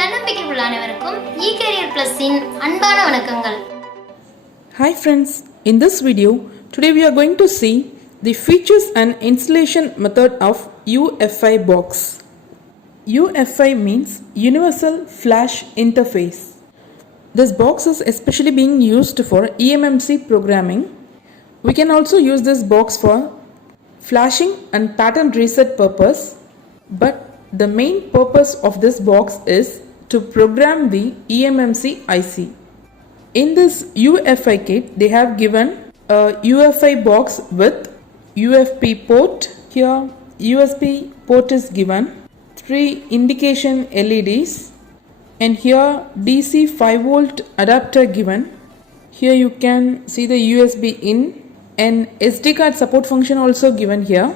தன்னம்பிக்கைக்குள்ள அனைவருக்கும் eCareer Plus இன் அன்பான வணக்கங்கள். Hi friends, in this video today we are going to see the features and installation method of UFi Box. UFI means Universal Flash Interface. This box is especially being used for EMMC programming. We can also use this box for flashing and pattern reset purpose, but the main purpose of this box is to program the EMMC IC. In this UFI kit, they have given a UFI box with UFP port. Here USB port is given, 3 indication LEDs, and here DC 5 volt adapter given. Here you can see the USB in and SD card support function also given here.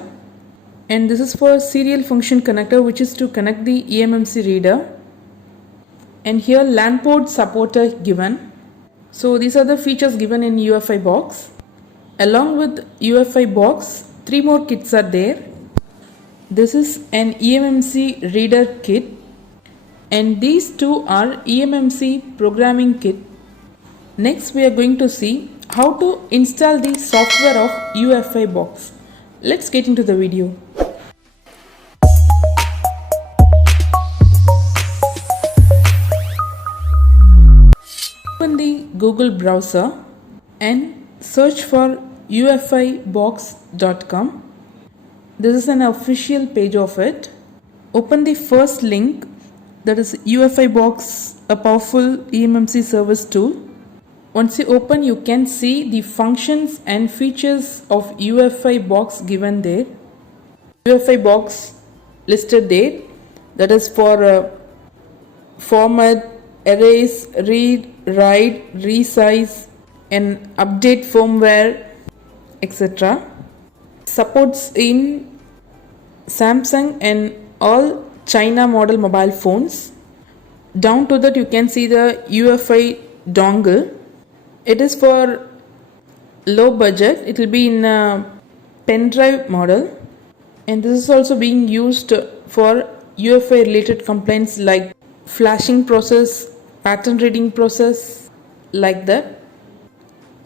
And this is for serial function connector, which is to connect the EMMC reader. And here LAN port supporter given. So these are the features given in UFI box. Along with UFI box, 3 more kits are there. This is an EMMC reader kit, and these 2 are EMMC programming kit. Next we are going to see how to install the software of UFI box. Let's get into the video. Open the Google browser and search for ufibox.com. This is an official page of it. Open the first link, that is UFi Box, a powerful EMMC service tool. Once you open, you can see the functions and features of UFI box given there. UFI box listed there, that is for format, erase, read, write, resize, and update firmware, etc. Supports in Samsung and all China model mobile phones. Down to that you can see the UFI dongle. It is for low budget. It will be in a pen drive model, and this is also being used for UFI related complaints like flashing process, pattern reading process, like that.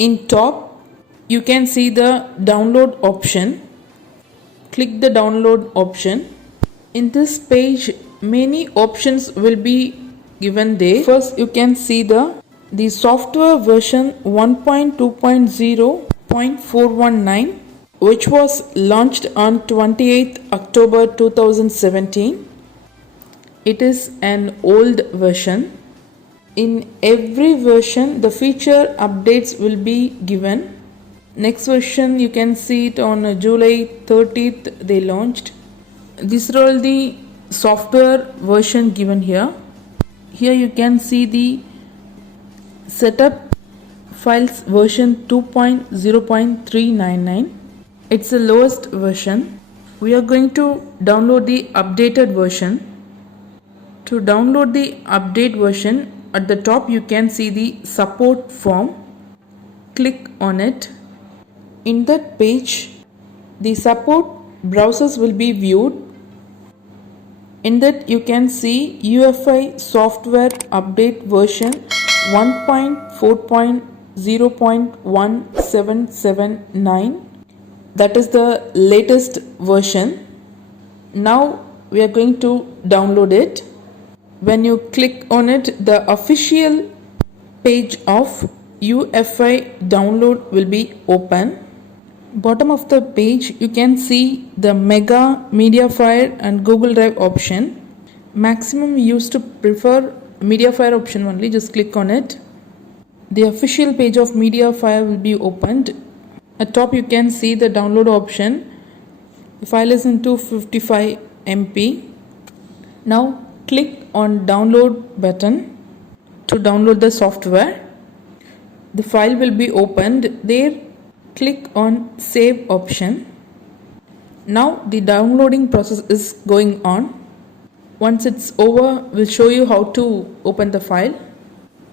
In top you can see the download option. Click the download option. In this page many options will be given there. First you can see the software version 1.2.0.419, which was launched on 28th October 2017. It is an old version. In every version the feature updates will be given. Next version you can see it on July 30th they launched. These are all the software version given here. Here you can see the setup files version 2.0.399. It's the lowest version. We are going to download the updated version. To download the update version, at the top you can see the support form. Click on it. In that page the support browsers will be viewed. In that you can see UFI software update version 1.4.0.1779. that is the latest version. Now we are going to download it. When you click on it, the official page of UFI download will be open. Bottom of the page you can see the Mega, Mediafire and Google Drive option. Maximum we used to prefer Mediafire option only. Just click on it. The official page of Mediafire will be opened. At top you can see the download option. The file is in 255 MB. Now click on download button to download the software. The file will be opened. There click on save option. Now the downloading process is going on. Once it's over, we'll show you how to open the file.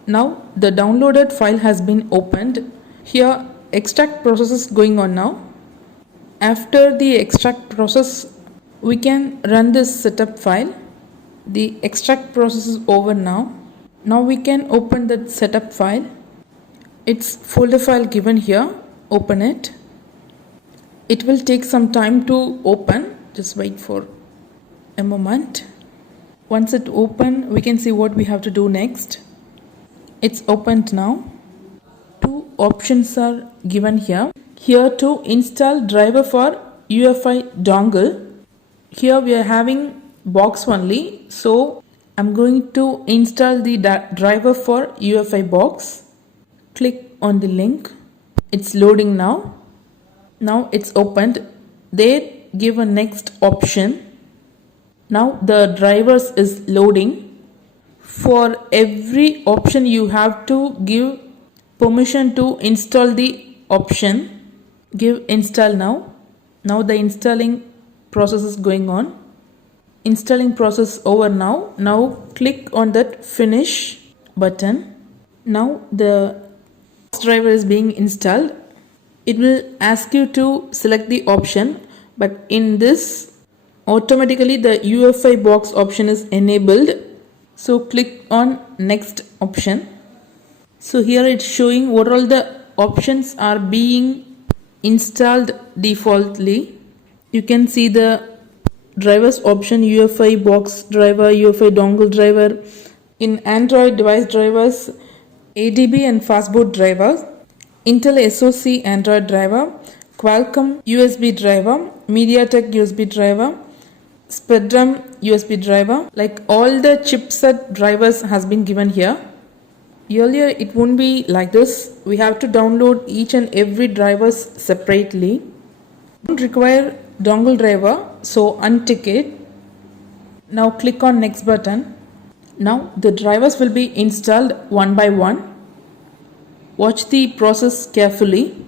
Now the downloaded file has been opened. Here extract process is going on now. After the extract process, we can run this setup file. The extract process is over now. Now we can open the setup file. It's folder file given here. Open it. It will take some time to open. Just wait for a moment. Once it open, we can see what we have to do next. It's opened now. Two options are given here. Here to install driver for UFI dongle. Here we are having box only, so I'm going to install the driver for UFI box. Click on the link. It's loading now. Now it's opened. They give a next option. Now the drivers is loading. For every option you have to give permission to install the option. Give install now. Now the installing process is going on. Installing process over now. Now click on that finish button. Now the driver is being installed. It will ask you to select the option, but in this automatically the UFI box option is enabled. So click on next option. So here it's showing what all the options are being installed defaultly. You can see the drivers option, UFI box driver, UFI dongle driver. In Android device drivers, ADB and fastboot driver, Intel SoC Android driver, Qualcomm USB driver, MediaTek USB driver, Spectrum USB driver. Like all the chipset drivers has been given here. Earlier it won't be like this. We have to download each and every drivers separately. Don't require dongle driver, so untick it. Now click on next button. Now the drivers will be installed one by one. Watch the process carefully.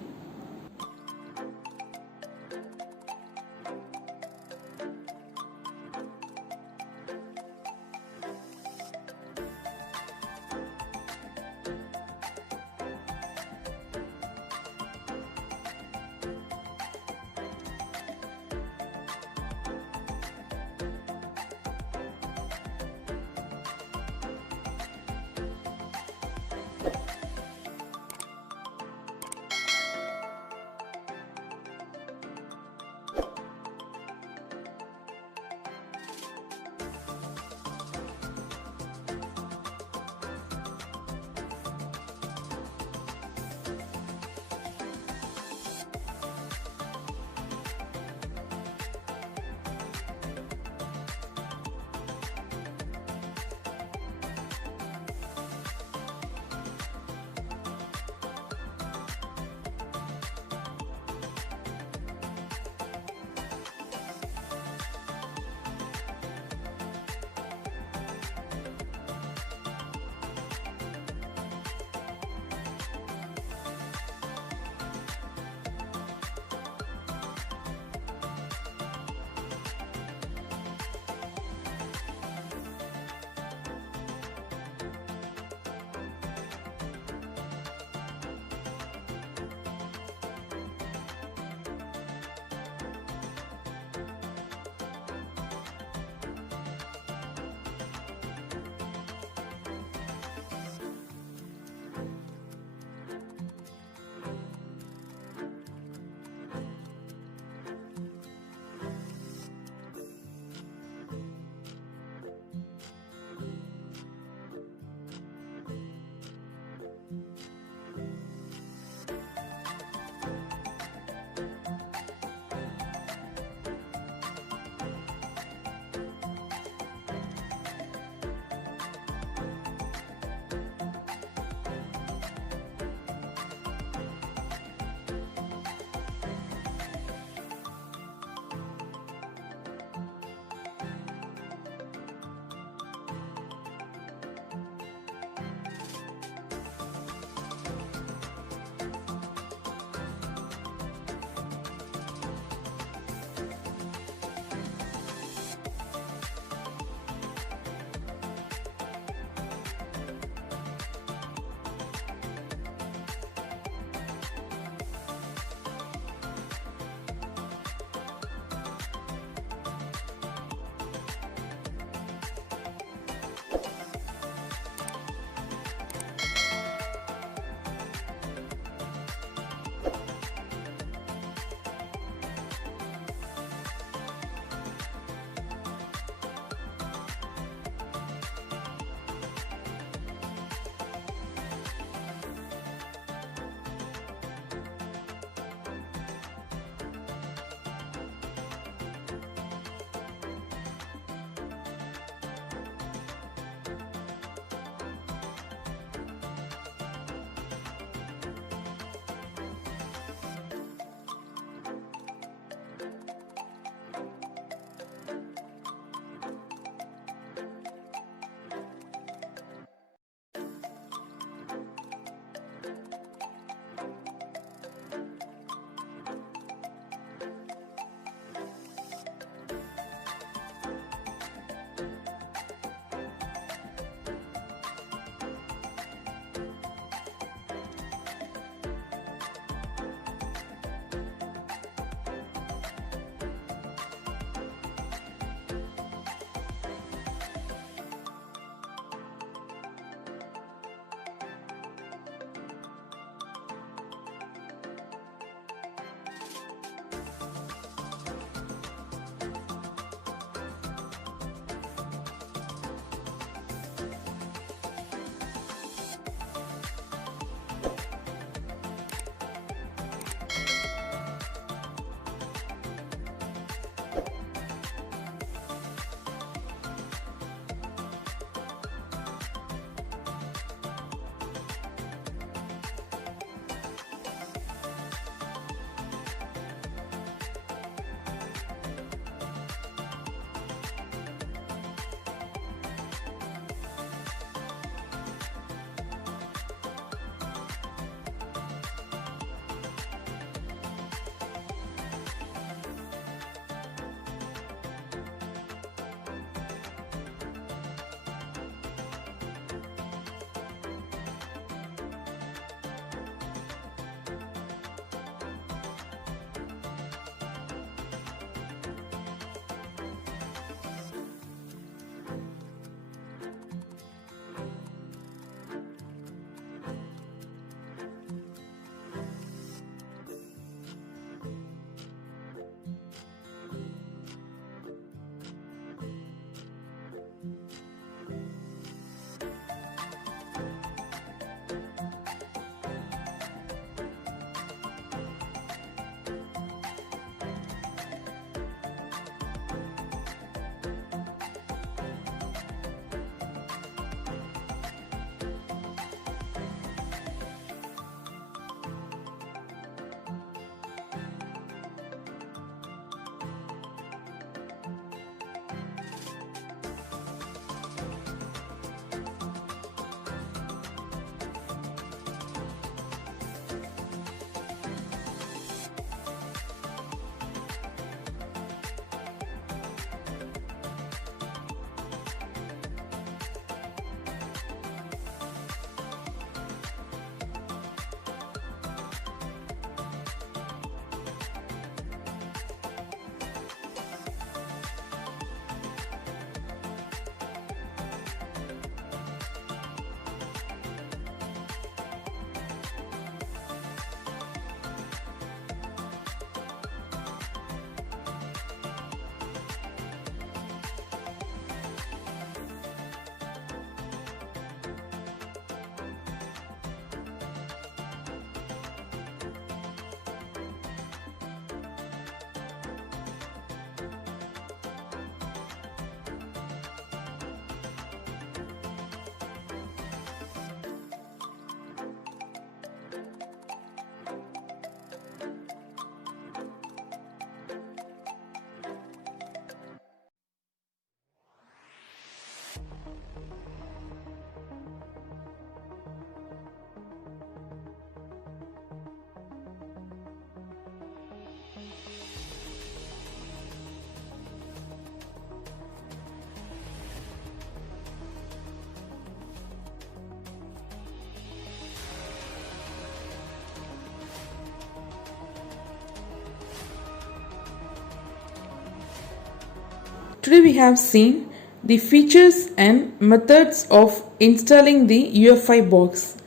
Today we have seen the features and methods of installing the UFi box.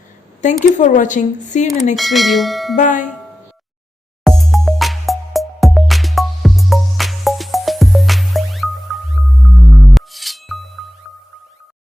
Thank you for watching. See you in the next video. Bye.